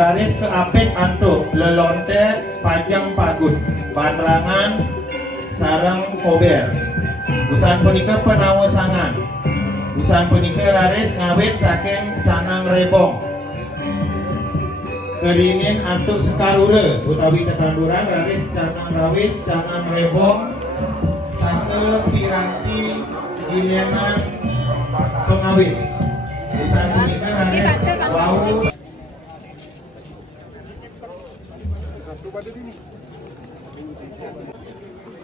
Raris ke apit antuk lelonte pajang pagut panrangan sarang kober usan punika penawasangan usan punika raris ngawit saking canang rebong keringin antuk sekarure utawi tetanduran raris canang rawis canang rebong sate piranti gilenan pengawit usan punika raris wau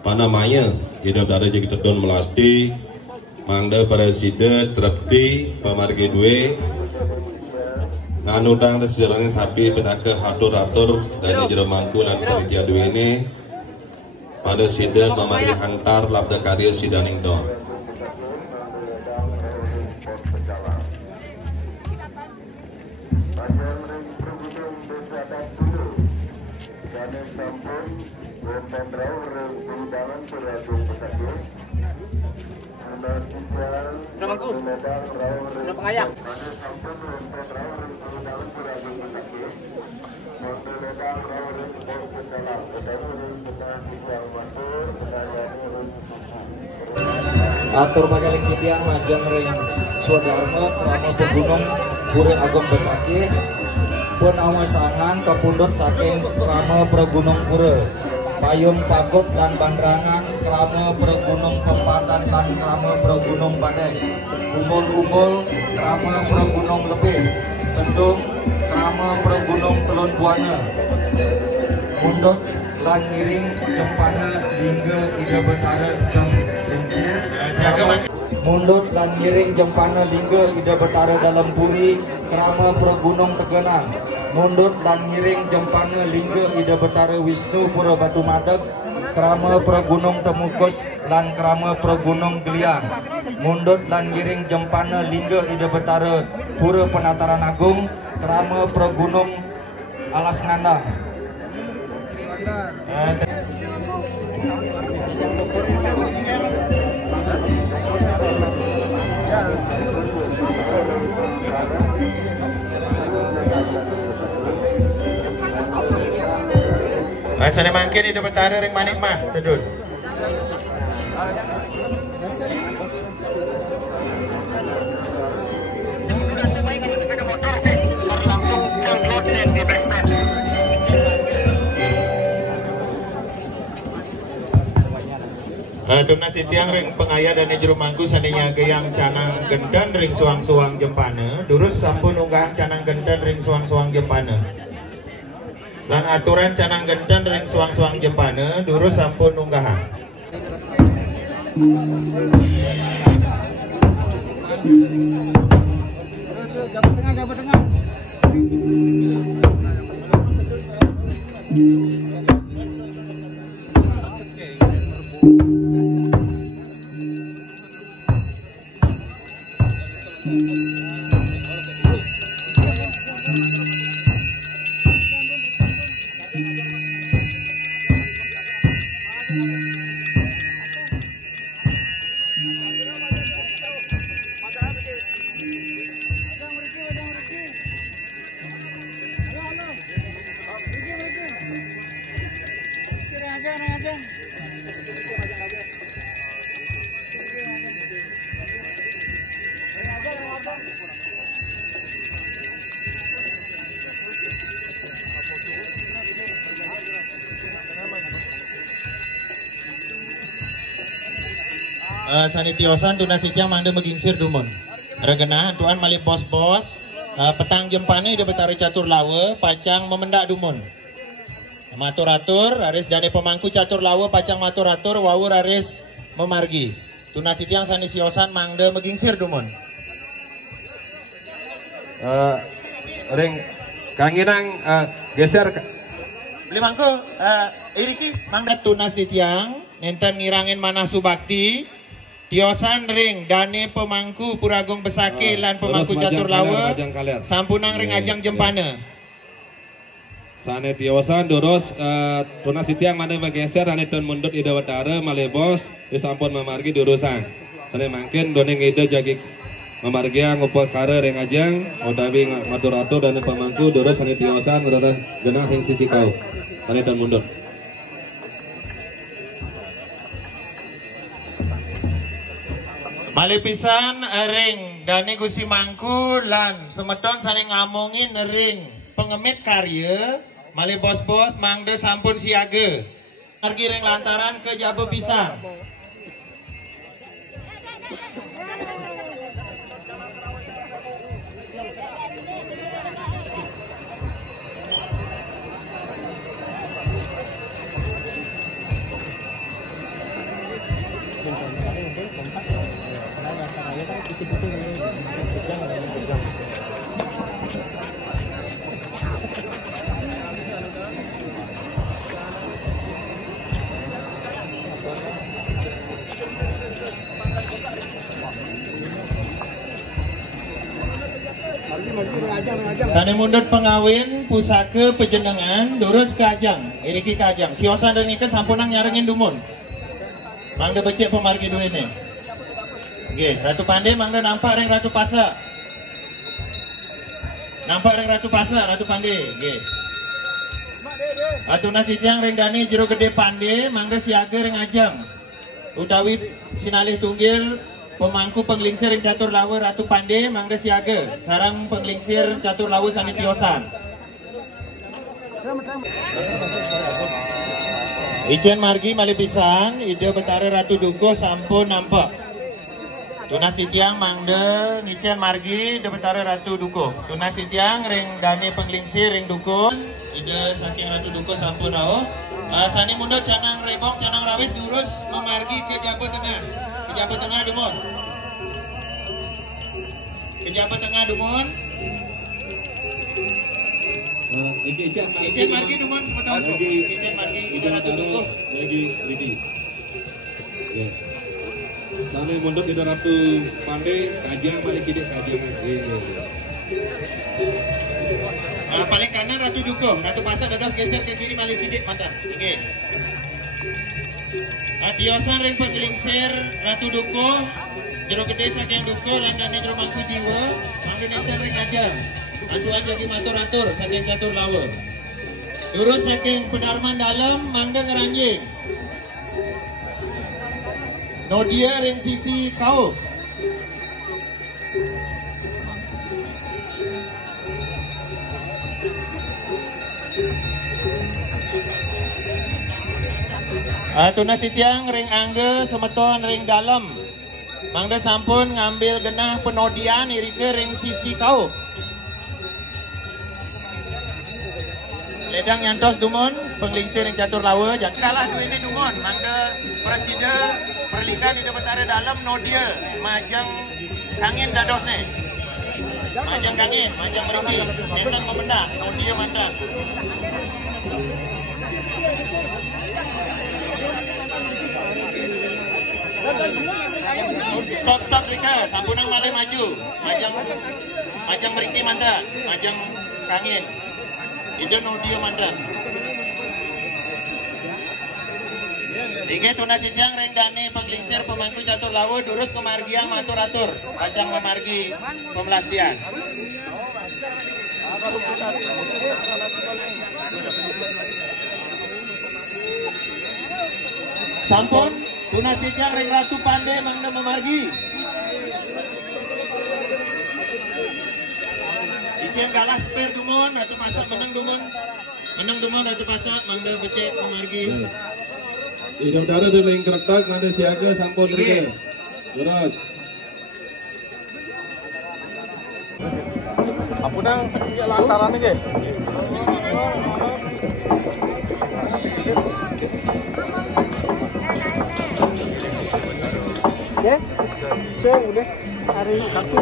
Panamanya hidup dari jadi terdon melasti mangda pada sida terapti pamargi due nanudang sejarahnya sapi pedake hatur-hatur dari jero mangku dan panitia due ini pada sida pamargi hantar labda karya sidaning don atur pagaling titian majang ring swadharma krama pegunung Puri Agung Besakih pun awasangan kepundut saking krama Pregunung Pura payung pagut dan bandrangan krama Pregunung Pempatan dan krama Pregunung Badai umbul-umbul krama Pregunung Lebih tentung krama Pregunung Telun Buana mundut lan ngiring jempana hingga ida betara dan lingsir mundut lan ngiring jempana hingga ida betara dalam puri krama Pregunung Tegenang mundut lan ngiring jempana lingga ida betara Wisnu Pura Batu Madeg krama Pregunung Temukus lan krama Pregunung Geliang mundut lan ngiring jempana lingga ida betara Pura Penataran Agung krama Pregunung Alas Ngandang. Sana mangkin di betara ring manik mas tedut. Tunas sitiang ring pengaya dan jero mangku sandinya yang canang gendan ring suang-suang jempana durus sampun unggahan canang gendan ring suang-suang jempana lan aturan canang gendan ring suang-suang jempana durus sampun unggahan. Sanitiosan tunas sitiang mangde megingsir dumun regena tuan mali bos-bos petang jempane de betari catur lawe pacang memendak dumun matur-atur raris dane pemangku catur lawe pacang matur-atur wawu raris memargi tunas sitiang sanitiosan mangde megingsir dumun ring kanginang geser beli mangku iriki mangde tunas sitiang nenten ngirangin mana subakti tiosan ring dane pemangku Puragung Besake lan pemangku catur lawe sampunang ring ajang jempana sane tiosan durus tunas sitiang mane bergeser ane ton mundut ida watara male bos disampun memargi durusan sane mangkin done ide jagi memargi ngupakara ring ajang odawi matur-atur dane pemangku durus sane tiosan rada genah ing sisi kau sane ton mundut. Mali pisan ring dane Gusti Mangku lan semeton saling ngamongin ring pengemit karya mali bos-bos mangde sampun siaga margi ring lantaran ke jabe pisan. Sane mundut pengawin pusaka pejenengan durus ke ajang iriki ke ajang siosan dan ike sampunang nyarengin dumun mangde becek pemargi duene nggih Ratu Pandai mangde nampak ring Ratu Pasa Ratu Pandai nggih Atunas sitiang ring dani jero gede Pandai mangde siaga ring ajang utawi sinalih tunggil pemangku penglingsir ring catur lawe Ratu Pandai mangde siaga sarang penglingsir catur lawe sanitiosan ijen margi mali pisan ide betara Ratu Duko sampun nampak tunas sitiang mangde ngicen margi de betara Ratu Duko tunas sitiang ring dani penglingsir ring Duko ide saking Ratu Duko sampun rawuh sani mundut canang rebok canang rawis durus memargi ke Jawa Tengah dumun ke Jawa Tengah dumun ijen margi dumun semeton ijen margi ide Ratu Duko lagi Riki ya sane mundut ida Ratu Pandai kajang balik kide kajang paling kanan Ratu Duko Ratu Pasak dados geser ke kiri malik kidik mata nggih tiosan ring penglingsir Ratu Duko jero gede saking Duko lan dane jero mangku jiwa mangke nenten ring ajang adu aja ki matur-atur saking catur lawe durus saking Pedarman Dalam mangga ngeranjing Nodia ring sisi kau Tunas sitiang ring angge semeton ring dalam. Mangda sampun ngambil genah penodian irike ring sisi kau. Ledang nyantos dumon penglingsir ring catur lawa jakalah dua ini dumon mangda presiden perlikan di betara dalam nodia majang kangin dadosne. Majang kangin, majang meriki, nentang memenda, nodia mantap. Stop Rika, sampunang malai maju. Majang meriki mantap, majang kangin. Ida nodia mantap. Tinggi tunas sijang renggani penglingsir pemangku catur lawu durus kemargiang matur-atur kacang memargi pemelastian. Sampun tunas sijang ring ratu pandai mangda memargi. Isian galas per dumon ratu pasak menang dumon ratu pasak mangda becek memargi. Ida Betara tu lain keretak nada siaga sampun rike. Terus. Apa nang lantaran ni ke? Ya, saya udah hari satu.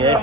Yeah.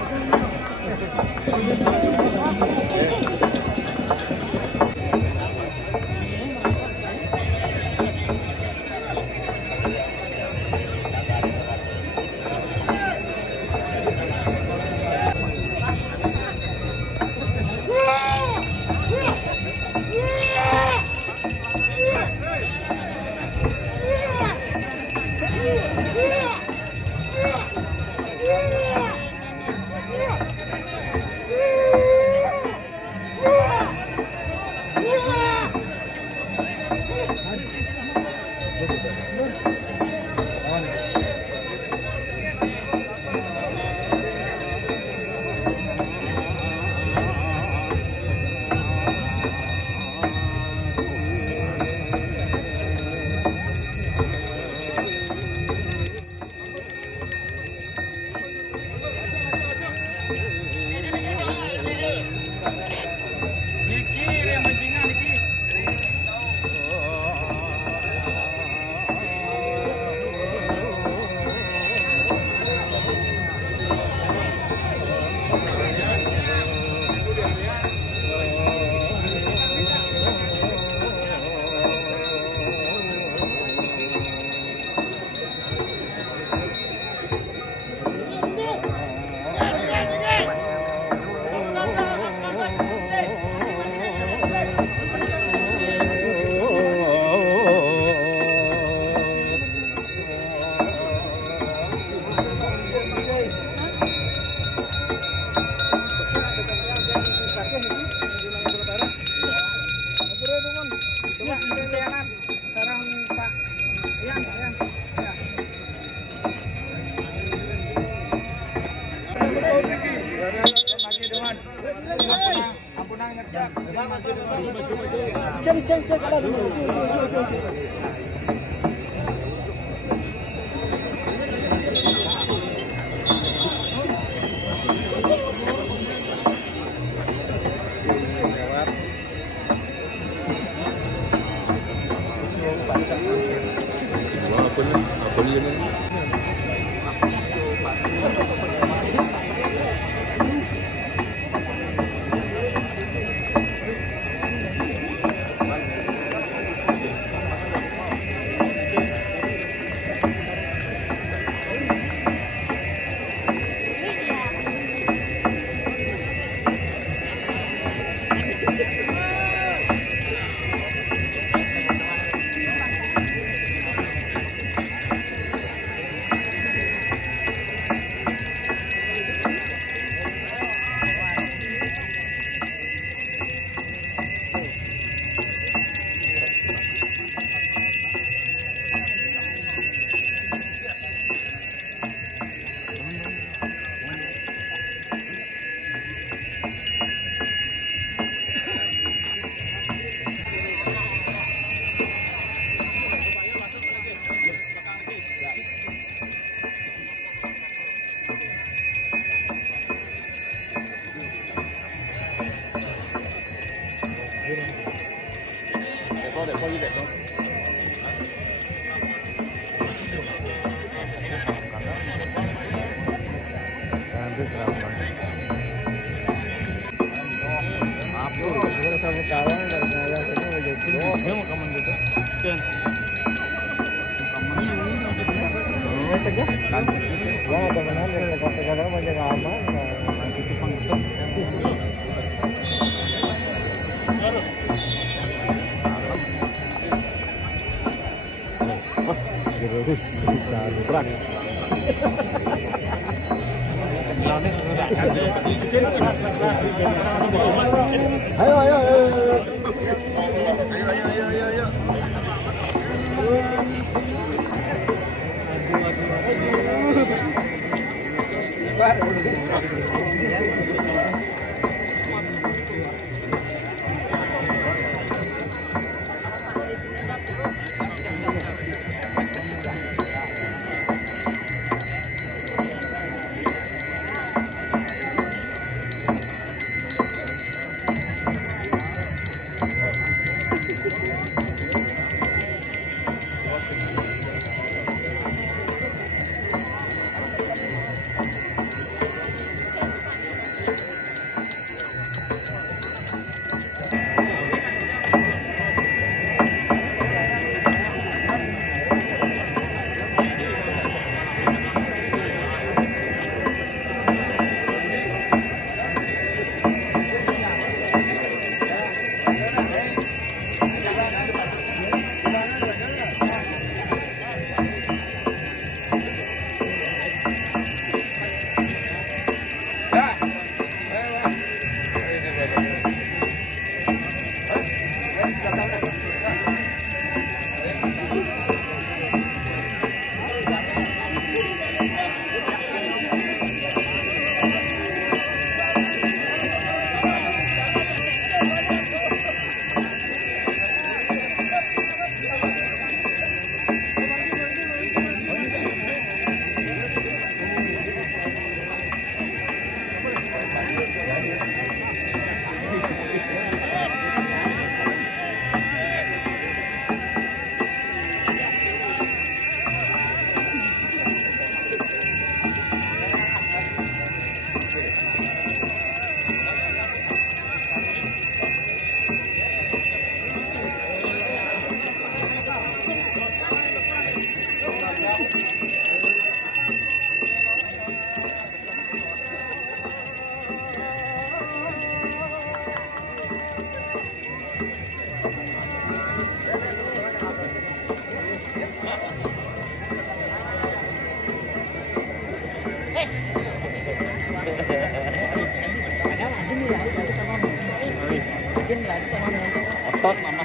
Otot mama.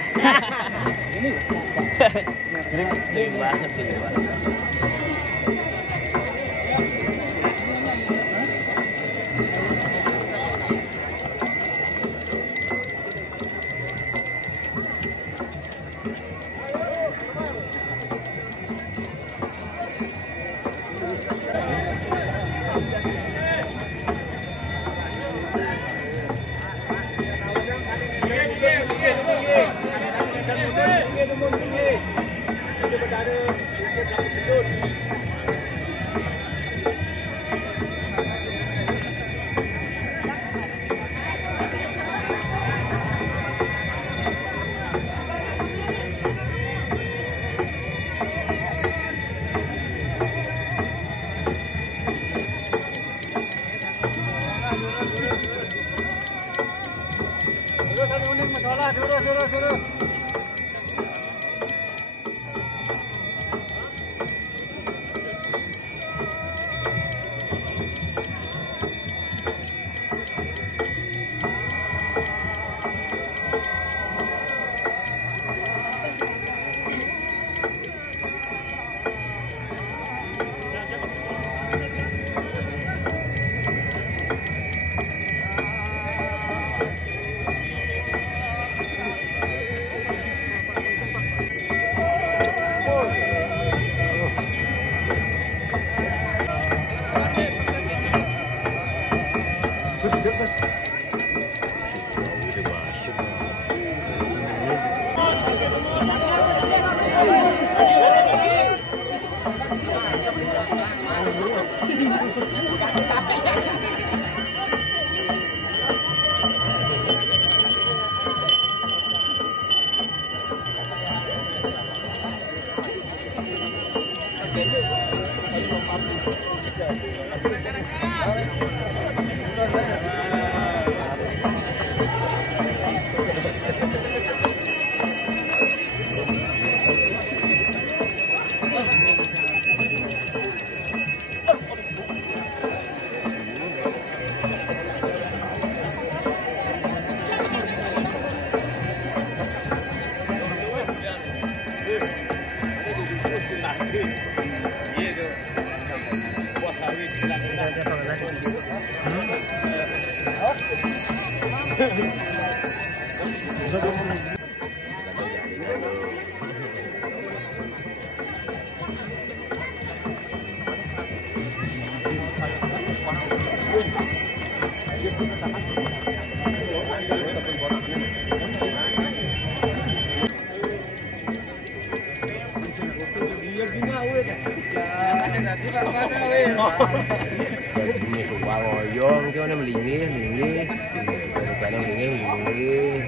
Ini. Sering banget ini. Ngoyong chứ nó melingih, kadang melingih.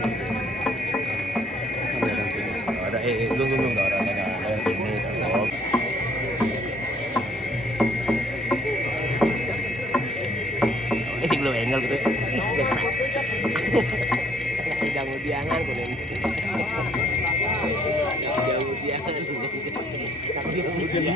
Ada belum ada ini. Belum angle gitu. Jangan diangan kau ini. Jangan diangan. Tapi dia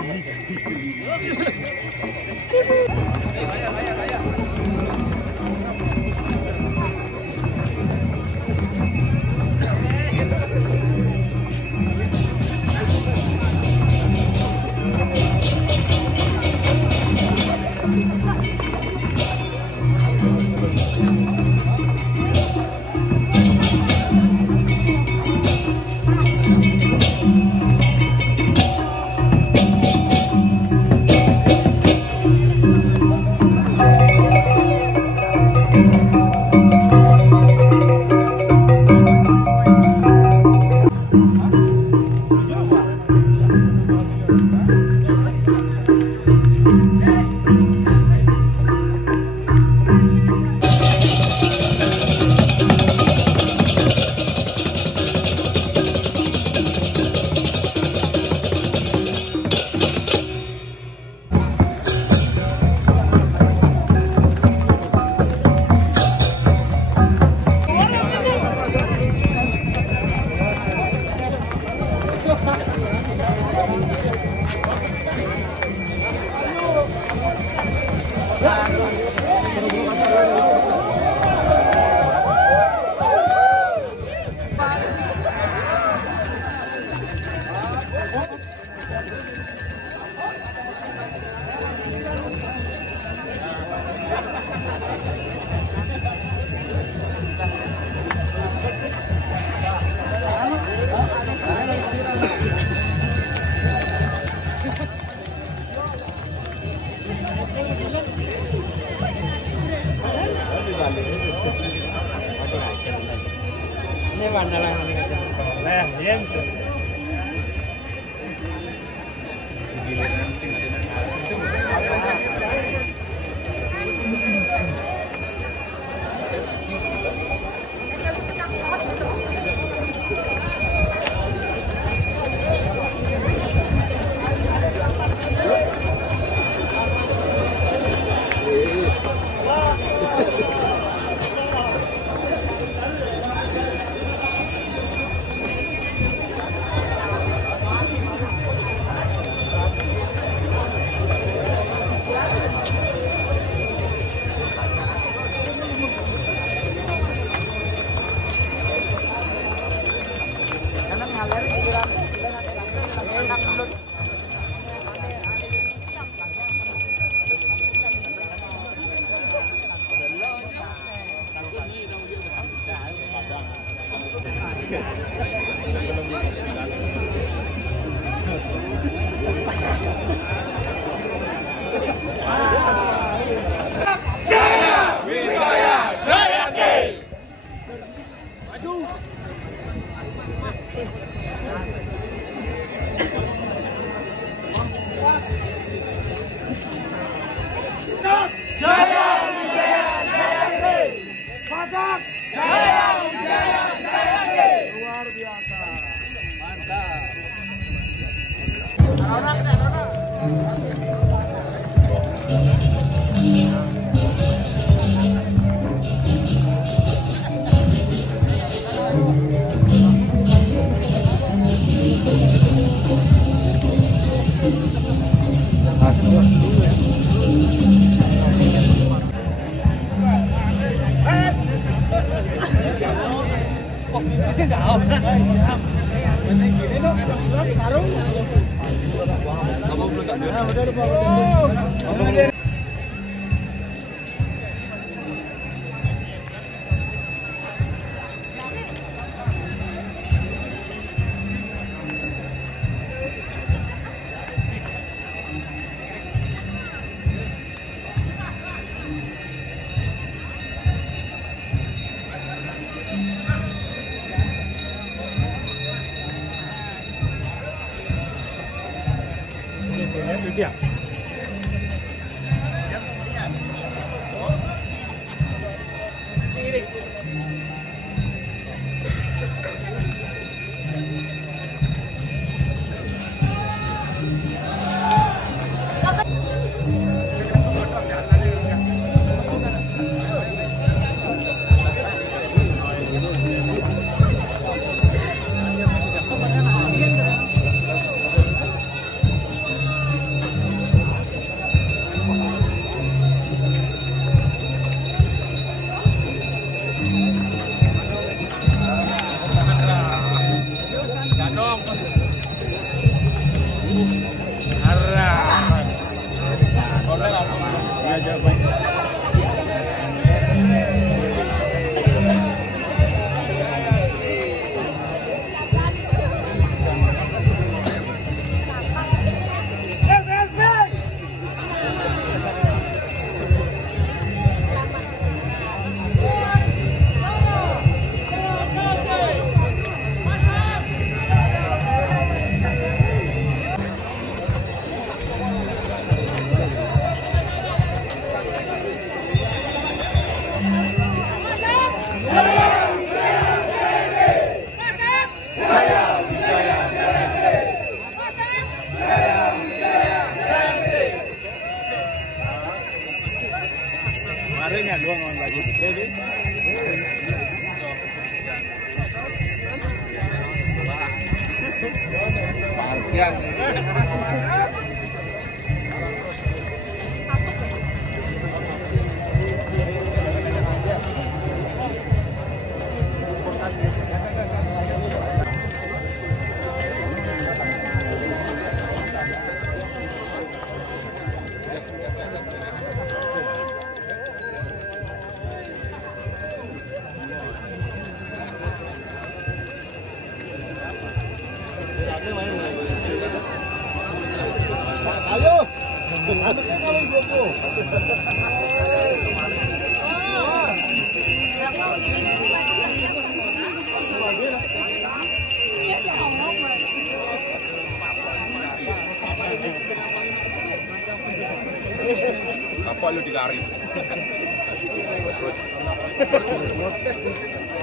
Apa lu dikari?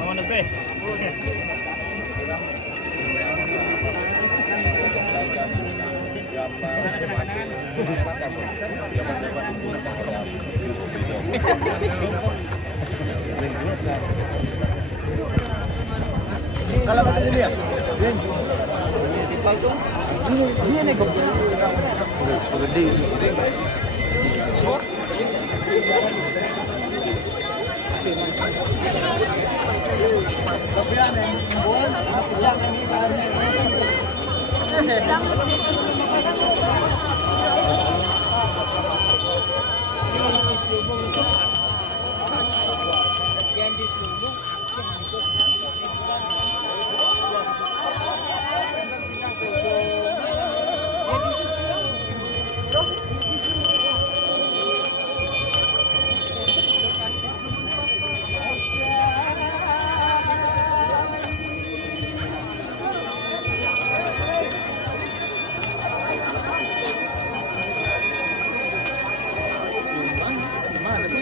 Mau lebih. Kalau kata dia, ini nih kok. Mana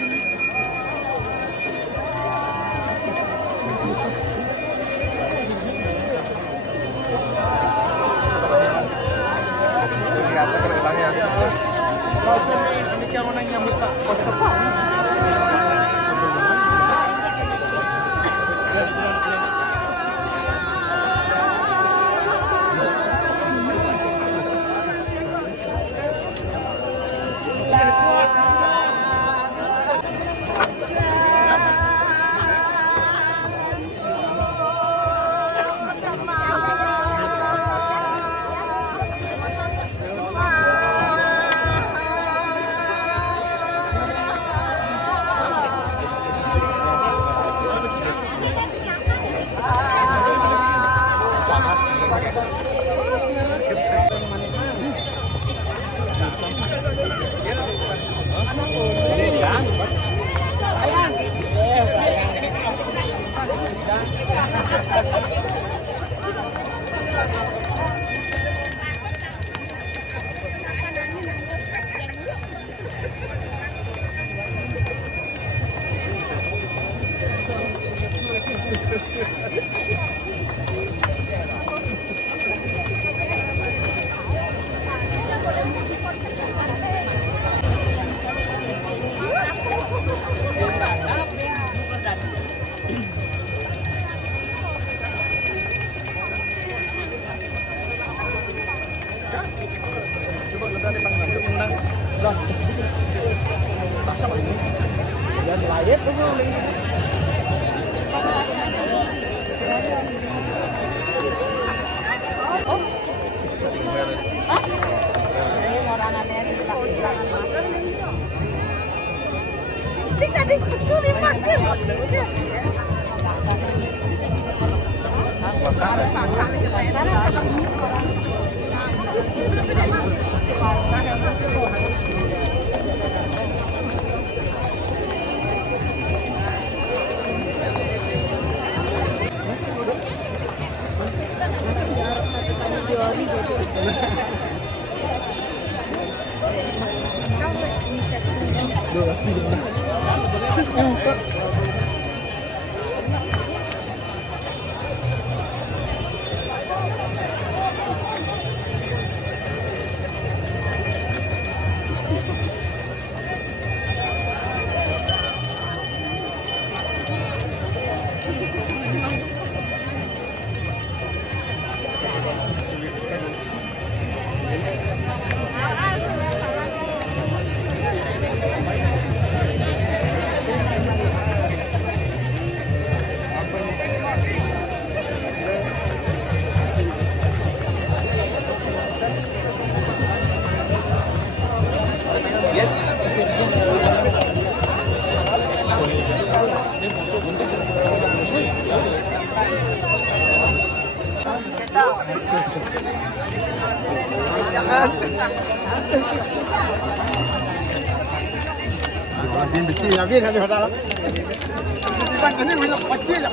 Din besi lagi nanti padahal. Bukan ini banyak kecil.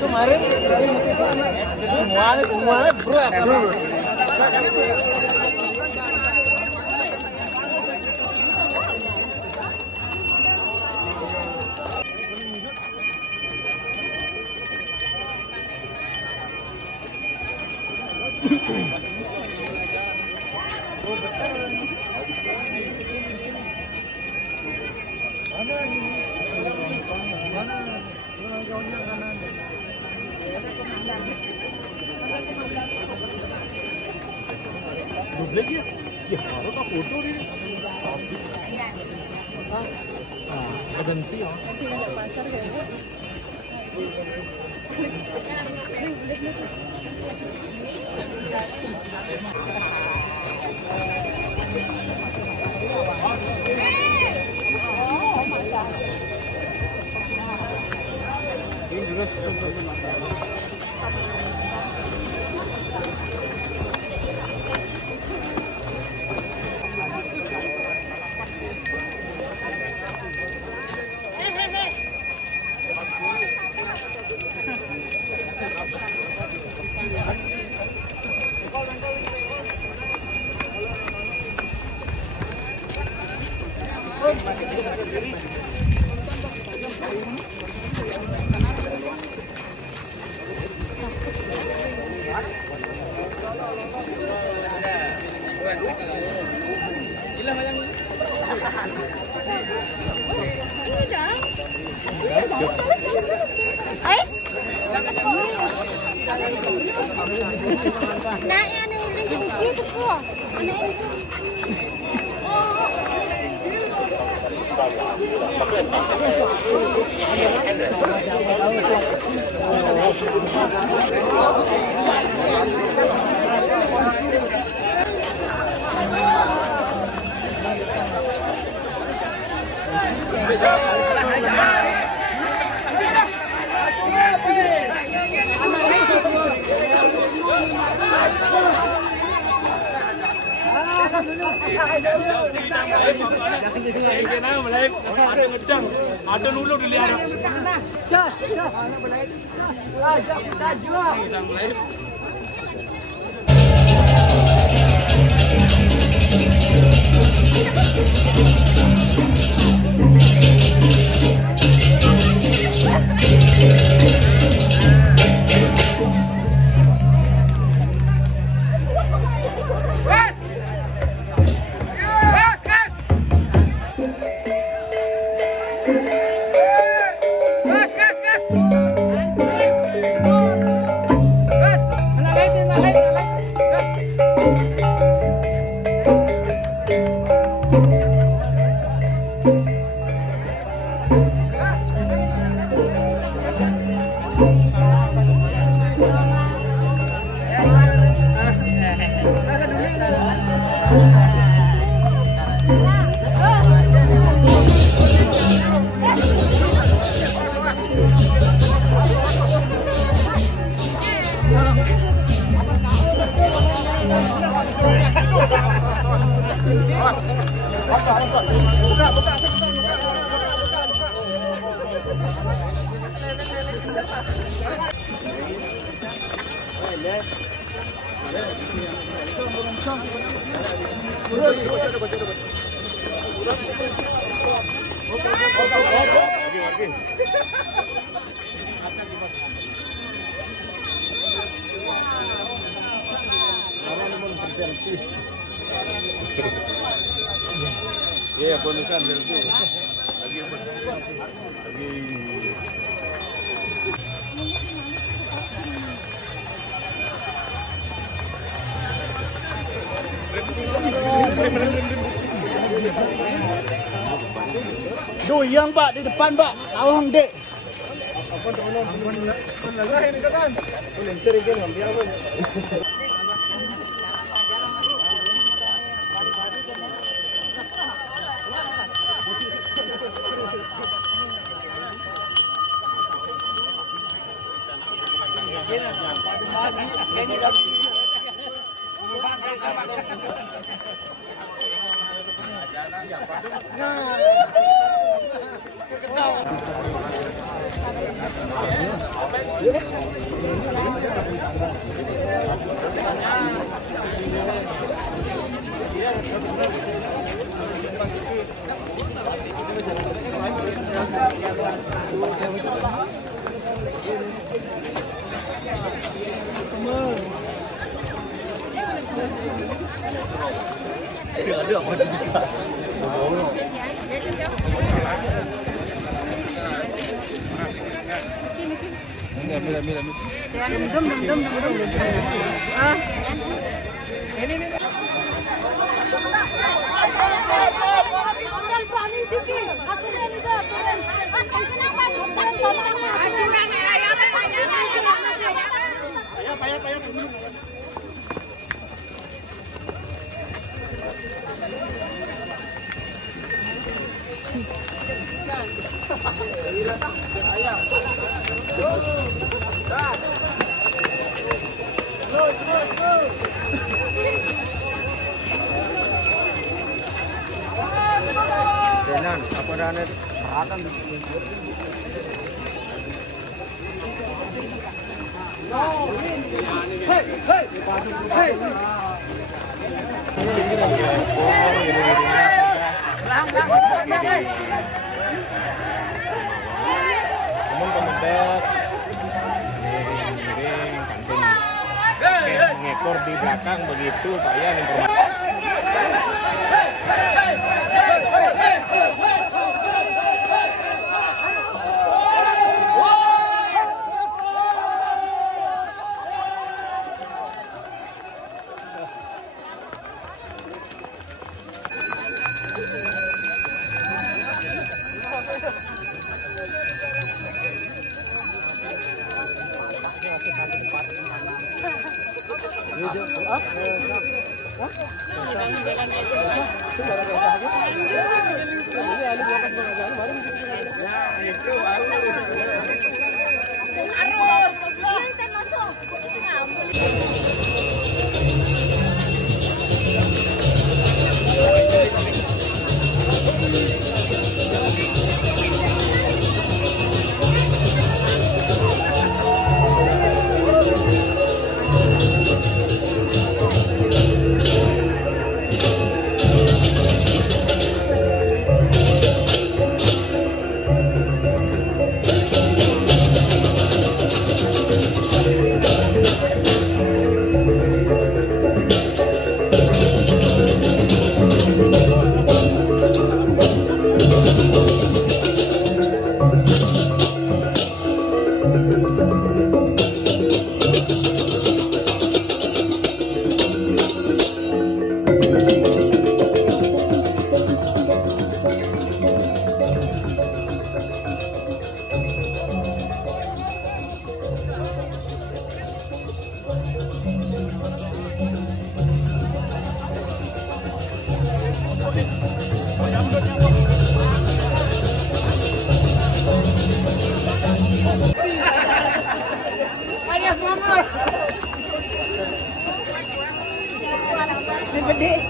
Kemarin semuanya bro ya. Ada lulu dilihat. Thank you. Iya, bonusan selfie. Lagi. Doyang Pak di depan Pak, lawang dek. Kenan, apa dana perhatan di sini? Namun pemedet miring kancing ngekor di belakang begitu saya informasi. Gede.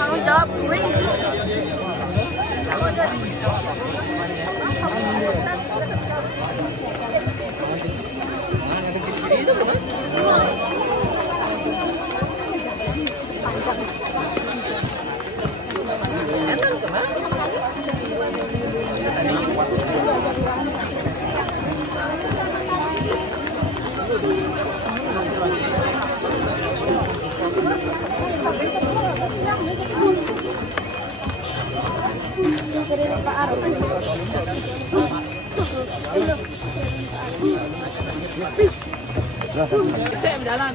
Tanggung jawab gue. Saya berjalan.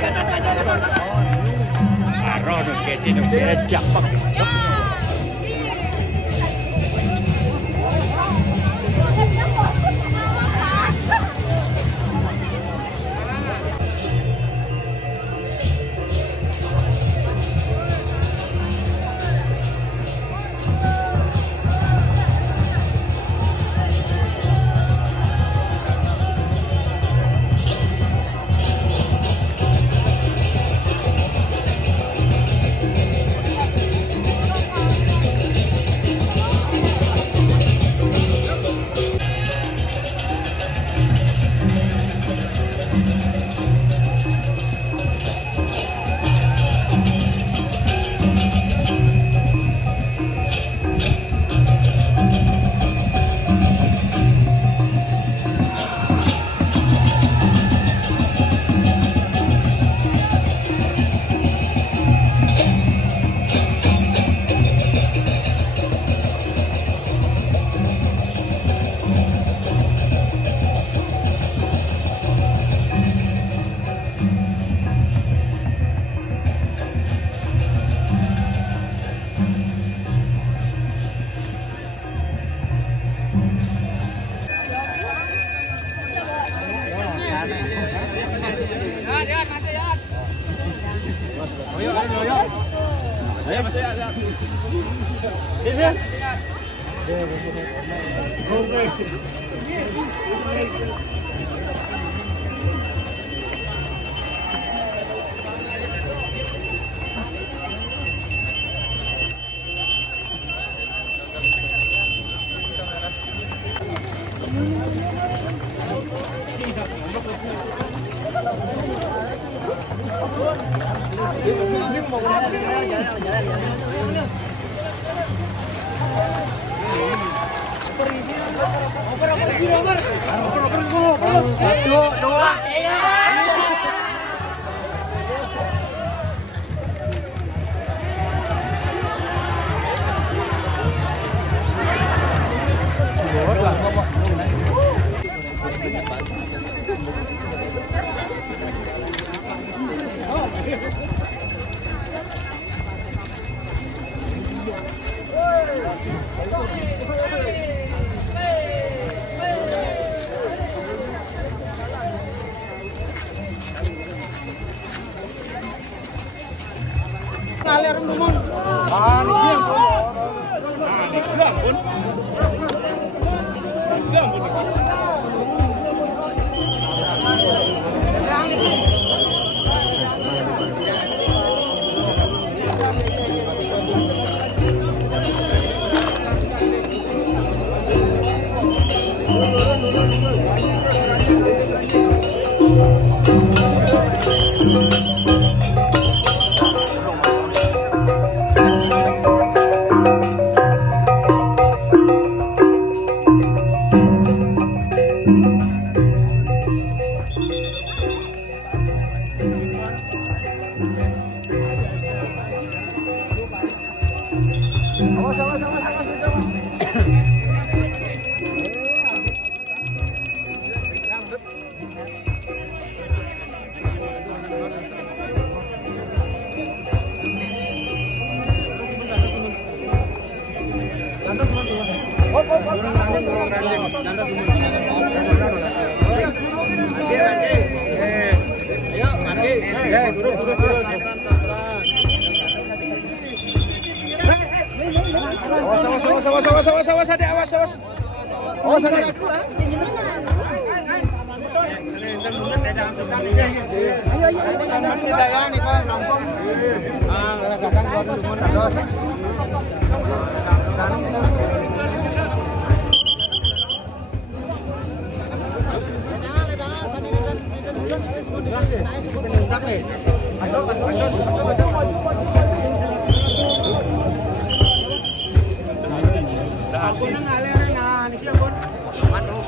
Arah nak kecil nak diajak pak.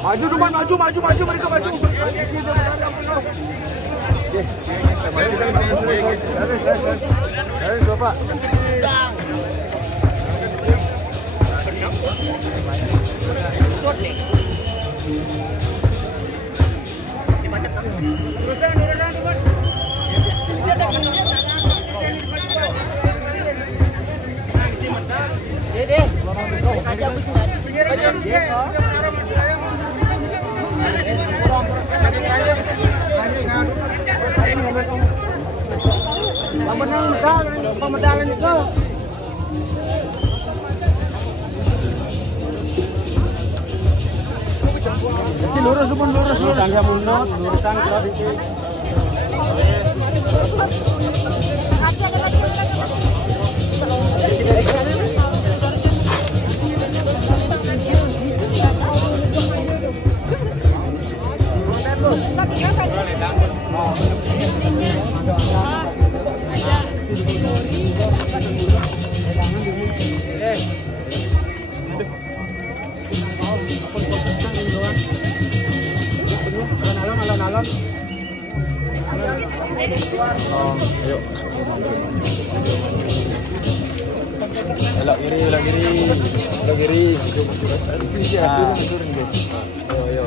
Maju Duman, maju mereka maju. Bapak. Pemedalan itu. Lurus pun lurus tangga mundur, lurus tangga dikit. Alon-alon. Ayo. Belok kiri, belok kiri. Belok kiri. Turun guys. Ayo.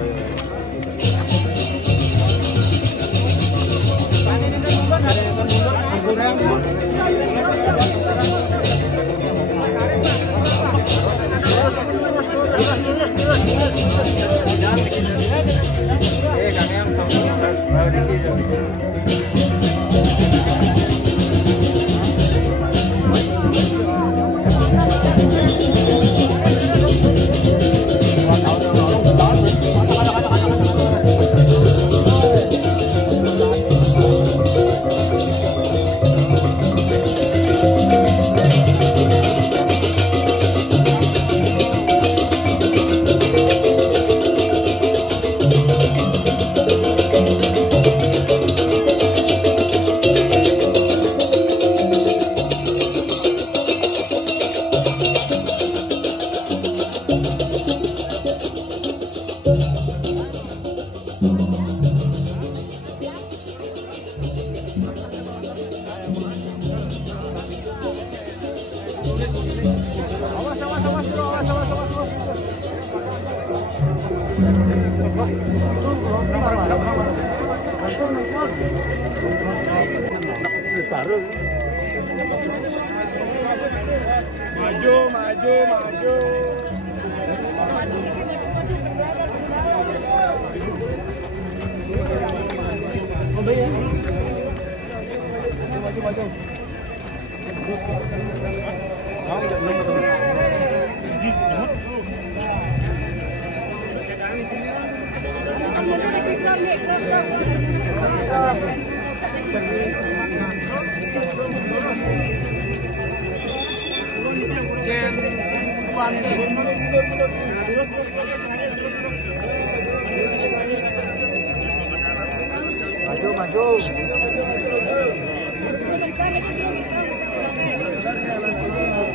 Maju. Maju.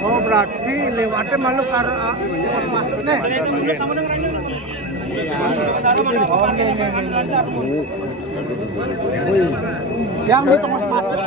Oh berarti lewatnya malu karena masuk nih. Yang itu masuk.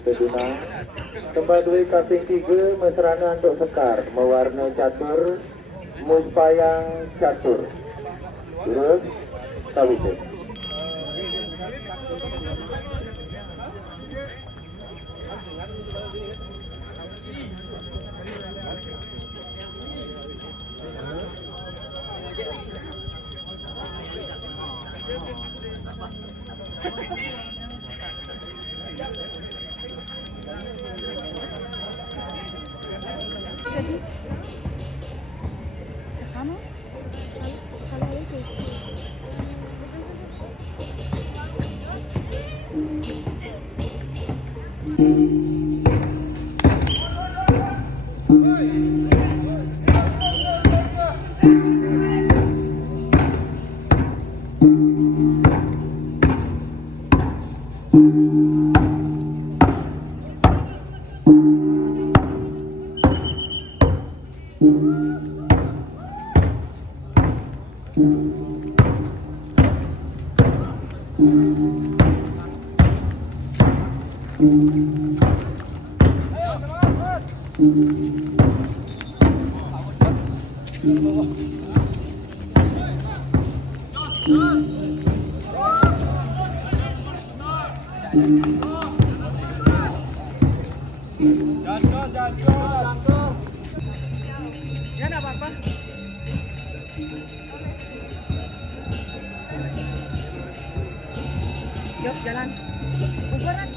Pedunang Kembali duwe kaping 3 mesrana untuk sekar mewarna catur muspayang catur terus tawite Ya enggak apa-apa. Yuk jalan. Bubaran.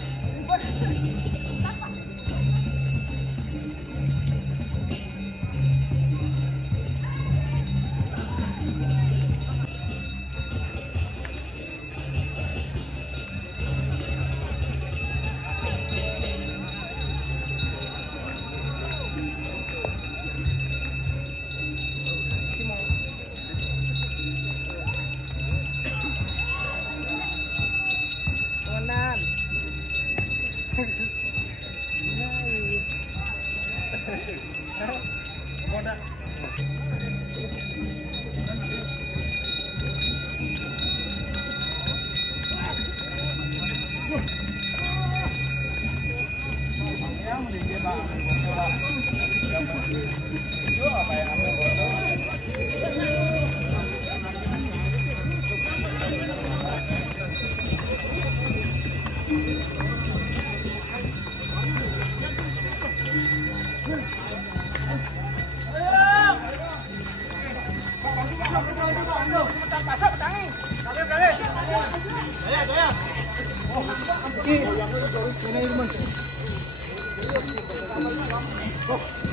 Go!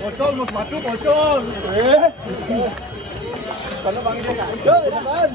Bocor, mas matu bocor. Kalau bang dia ngajak, teman.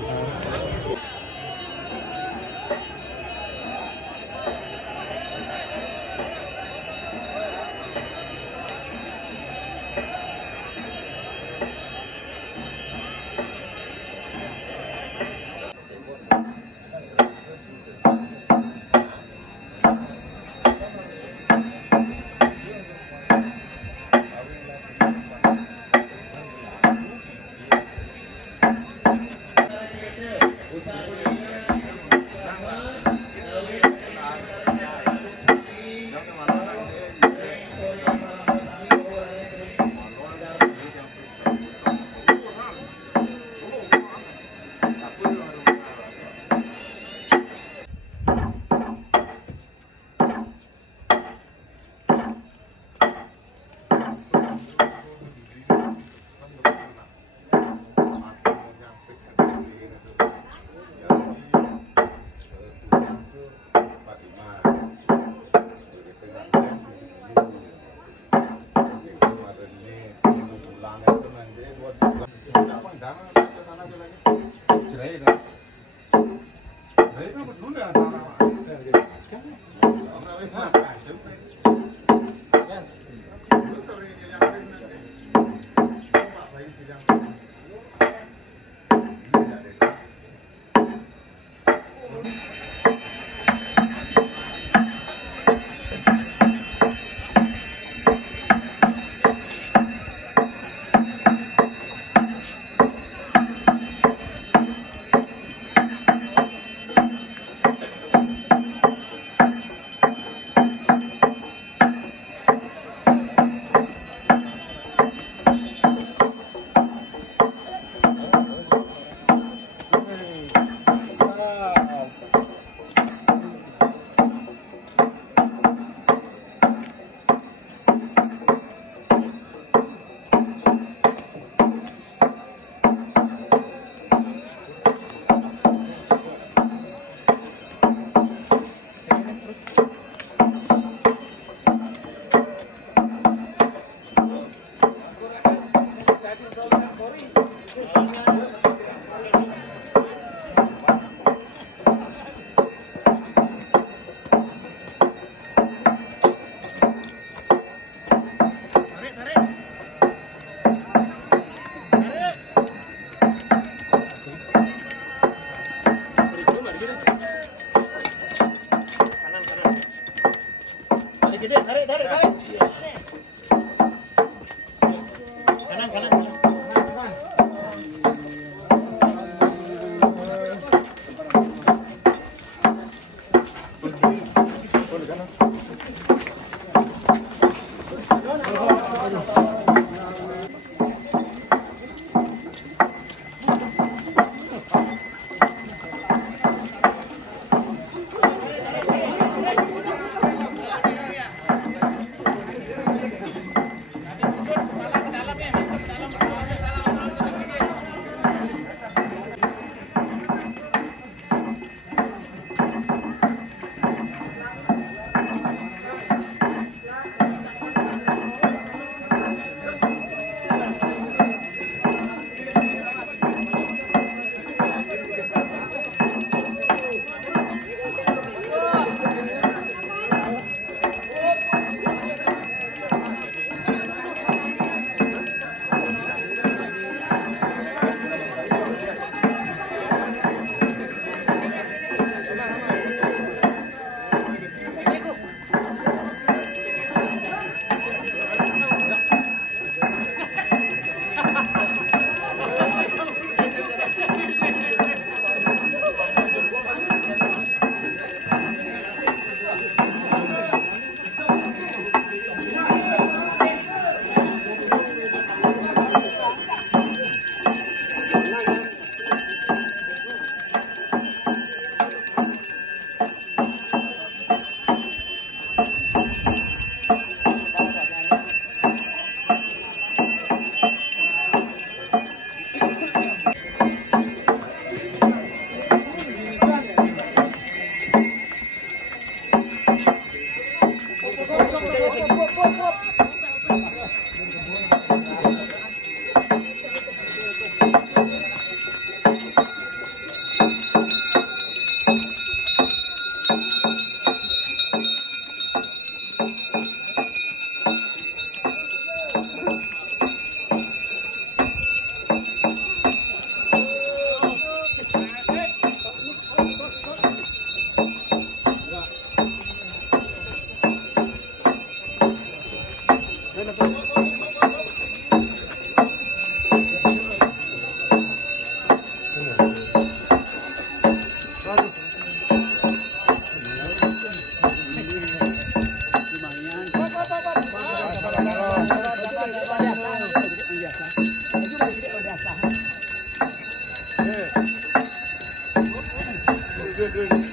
Good.